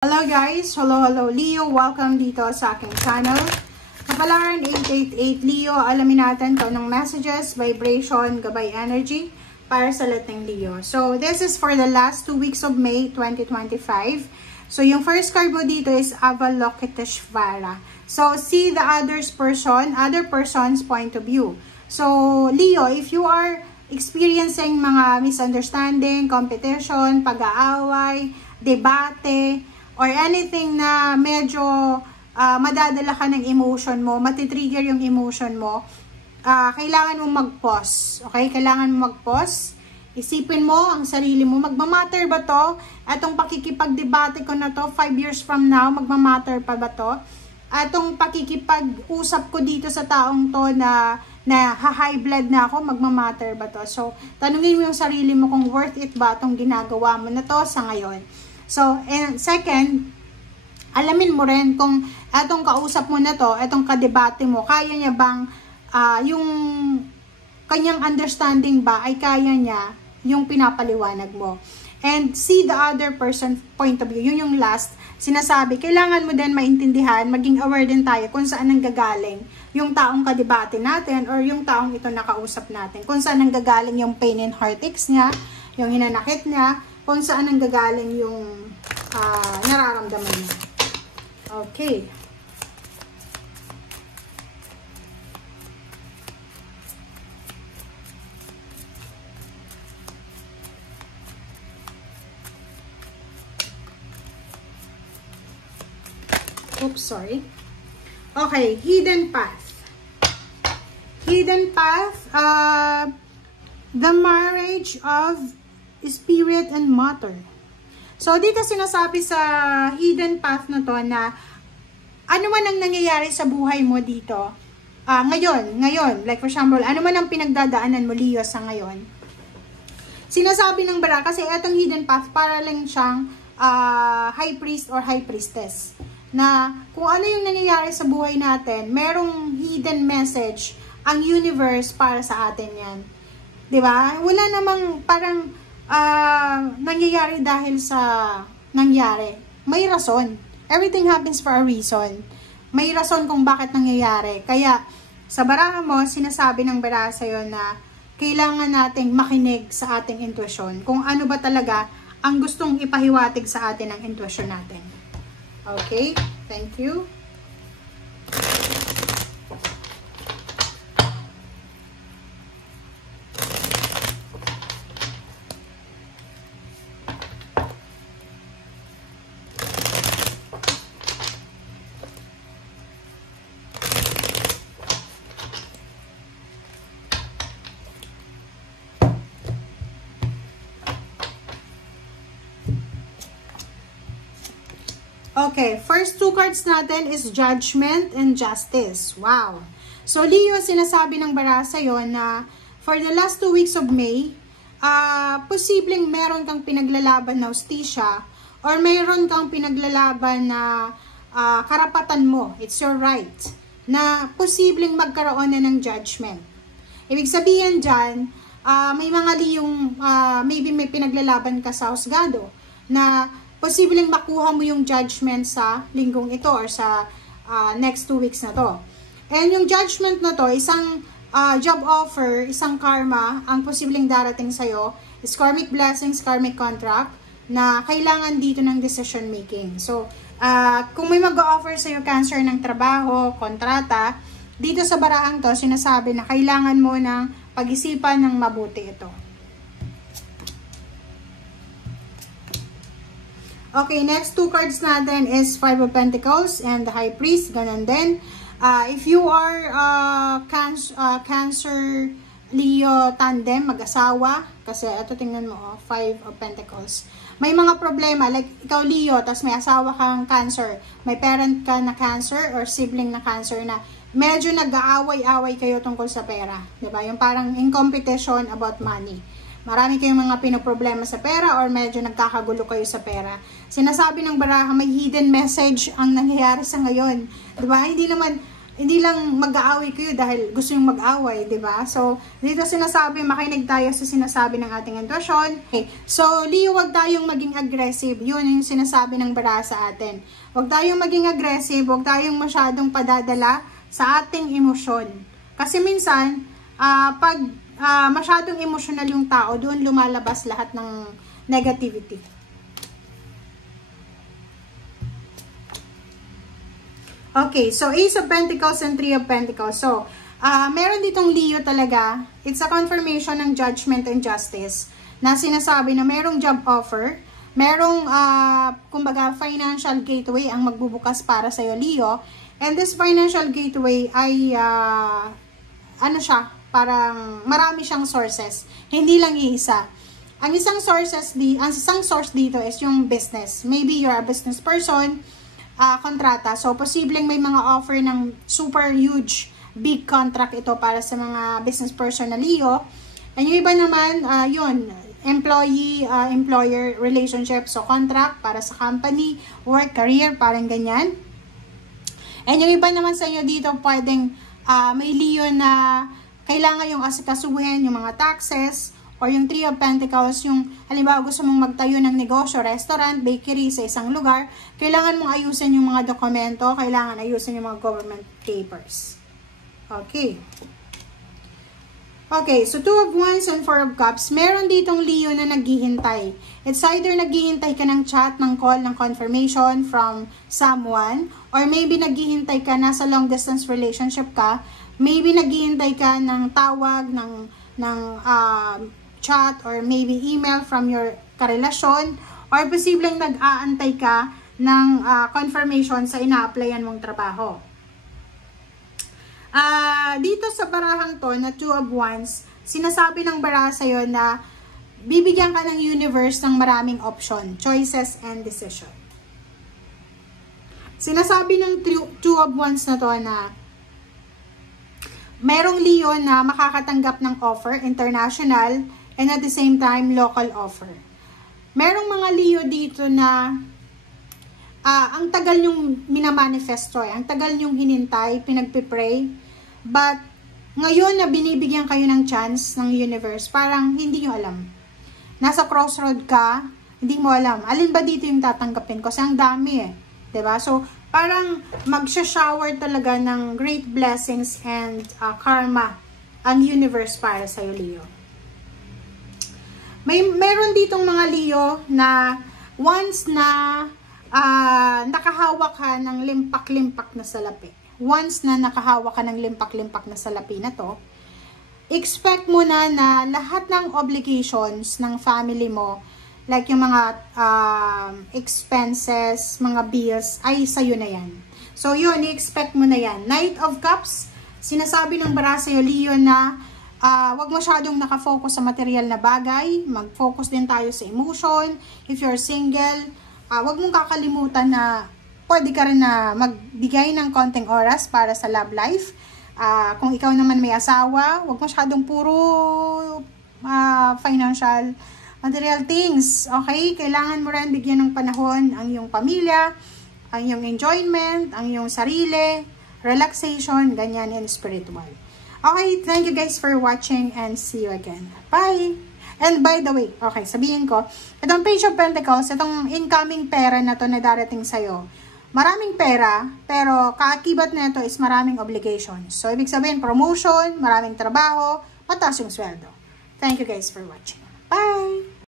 Hello guys! Hello Leo! Welcome dito sa aking channel. Kapalaran 888 Leo, alamin natin kung anong messages, vibration, gabay energy para sa lahat ng Leo. So this is for the last 2 weeks of May 2025. So yung first card mo dito is Avalokiteshvara. So see the other person's point of view. So Leo, if you are experiencing mga misunderstanding, competition, pag-aaway, debate, or anything na medyo madadala ka ng emotion mo, matitrigger yung emotion mo, kailangan mo mag-pause. Okay? Kailangan mo mag-pause. Isipin mo ang sarili mo, magmamatter ba to? Atong pakikipag-debate ko na to, 5 years from now, magmamatter pa ba to? Atong pakikipag-usap ko dito sa taong to na high blood na ako, magmamatter ba to? So, tanungin mo yung sarili mo kung worth it ba itong ginagawa mo na to sa ngayon. So, and second, alamin mo rin kung etong kausap mo na to, etong kadebate mo, kaya niya bang, yung kanyang understanding ba ay kaya niya yung pinapaliwanag mo. And see the other person's point of view. Yun yung last, sinasabi, kailangan mo din maintindihan, maging aware din tayo kung saan nanggagaling yung taong kadebate natin or yung taong ito nakausap natin. Kung saan nanggagaling yung pain and heartaches niya, yung hinanakit niya, kung saan nanggagaling yung nararamdaman niya. Okay. Oops, sorry. Okay, hidden path. Hidden path, the marriage of spirit and matter. So, dito sinasabi sa hidden path na to na ano man ang nangyayari sa buhay mo dito, ngayon, like for example, ano man ang pinagdadaanan mo, Leo, sa ngayon. Sinasabi ng bara, kasi etong hidden path, para lang siyang high priest or high priestess. Na kung ano yung nangyayari sa buhay natin, merong hidden message ang universe para sa atin yan. Diba? Wala namang parang nangyayari dahil sa nangyari. May rason. Everything happens for a reason. May rason kung bakit nangyayari. Kaya, sa baraha mo, sinasabi ng baraha sa'yo na kailangan nating makinig sa ating intuition. Kung ano ba talaga ang gustong ipahiwatig sa atin ng intuition natin. Okay? Thank you. Okay, first 2 cards natin is Judgment and Justice. Wow! So, Leo, sinasabi ng bara sa'yo na for the last 2 weeks of May, posibleng meron kang pinaglalaban na hustisya or meron kang pinaglalaban na karapatan mo, it's your right, na posibleng magkaroon na ng judgment. Ibig sabihin dyan, may mga Leong, maybe may pinaglalaban ka sa husgado na posibleng makuha mo yung judgment sa linggong ito or sa next 2 weeks na to. And yung judgment na to, isang job offer, isang karma, ang posibleng darating sa'yo is karmic blessings, karmic contract, na kailangan dito ng decision making. So, kung may mag-offer sa'yo cancer ng trabaho, kontrata, dito sa barahang to, sinasabi na kailangan mo ng pag-isipan ng mabuti ito. Okay, next 2 cards natin is 5 of Pentacles and the High Priest. Ganun din. If you are Cancer, Leo, tandem, mag-asawa, kasi ito tingnan mo, 5 of Pentacles. May mga problema, like ikaw Leo, tas may asawa kang Cancer, may parent ka na Cancer or sibling na Cancer na medyo nag-aaway-away kayo tungkol sa pera. Diba? Yung parang in competition about money. Marami kayong mga pinoproblema sa pera or medyo nagkakagulo kayo sa pera. Sinasabi ng baraha, may hidden message ang nangyayari sa ngayon. Diba? Hindi naman, hindi lang mag-aaway kayo dahil gusto yung mag-away, di ba? So, dito sinasabi, makinig tayo sa sinasabi ng ating intuition. Okay. So, Leo, wag tayong maging aggressive. Yun yung sinasabi ng bara sa atin. Wag tayong maging aggressive, wag tayong masyadong padadala sa ating emosyon. Kasi minsan, pag masyadong emotional yung tao, doon lumalabas lahat ng negativity. Okay, so Ace of Pentacles and Three of Pentacles. So, meron ditong Leo talaga. It's a confirmation ng judgment and justice na sinasabi na merong job offer, merong, kumbaga, financial gateway ang magbubukas para sa'yo, Leo. And this financial gateway ay, ano siya, parang marami siyang sources. Hindi lang iisa. Ang isang source dito is yung business. Maybe you're a business person, kontrata. So, posibleng may mga offer ng super huge, big contract ito para sa mga business person na Leo. And yung iba naman, yun, employee-employer relationship. So, contract para sa company, work, career, parang ganyan. And yung iba naman sa inyo dito, pwedeng may Leo na kailangan yung asikasuhin, yung mga taxes, or yung Three of Pentacles, yung halimbawa gusto mong magtayo ng negosyo, restaurant, bakery sa isang lugar, kailangan mong ayusin yung mga dokumento, kailangan ayusin yung mga government papers. Okay. Okay, so Two of Wands and Four of Cups, meron ditong Leo na naghihintay. It's either naghihintay ka ng chat, ng call, ng confirmation from someone, or maybe naghihintay ka, nasa long distance relationship ka, maybe naghihintay ka ng tawag, ng chat, or maybe email from your karelasyon, or posibleng nag-aantay ka ng confirmation sa ina-applyan mong trabaho. Dito sa barahang to na Two of Wands, sinasabi ng bara sa'yo na bibigyan ka ng universe ng maraming option, choices, and decision. Sinasabi ng Two of Wands na to na merong Leo na makakatanggap ng offer, international, and at the same time, local offer. Merong mga Leo dito na ang tagal nyong minamanifesto, ang tagal nyong hinintay, pinagpipray, but ngayon na binibigyan kayo ng chance ng universe, parang hindi nyo alam. Nasa crossroad ka, hindi mo alam. Alin ba dito yung tatanggapin ko? Kasi ang dami eh. 'Di ba? So, parang magsha-shower talaga ng great blessings and karma ang universe para sa'yo, Leo. Meron ditong mga Leo na once na nakahawak ka ng limpak-limpak na salapi. Once na nakahawak ka ng limpak-limpak na salapi na to, expect mo na lahat ng obligations ng family mo, like yung mga expenses, mga bills, ay sa'yo na yan. So yun, i-expect mo na yan. Knight of Cups, sinasabi ng bara sa'yo, Leo, na wag masyadong nakafocus sa material na bagay. Mag-focus din tayo sa emotion. If you're single, wag mong kakalimutan na pwede ka rin na magbigay ng konting oras para sa love life. Kung ikaw naman may asawa, wag masyadong puro financial, material things. Okay? Kailangan mo rin bigyan ng panahon ang iyong pamilya, ang iyong enjoyment, ang iyong sarili, relaxation, ganyan, and spiritual. Okay, thank you guys for watching and see you again. Bye! And by the way, okay, sabihin ko, itong Page of Pentacles, itong incoming pera na to na darating sa'yo, maraming pera, pero kaakibat na ito is maraming obligations. So, ibig sabihin, promotion, maraming trabaho, mataas yung sweldo. Thank you guys for watching. Bye!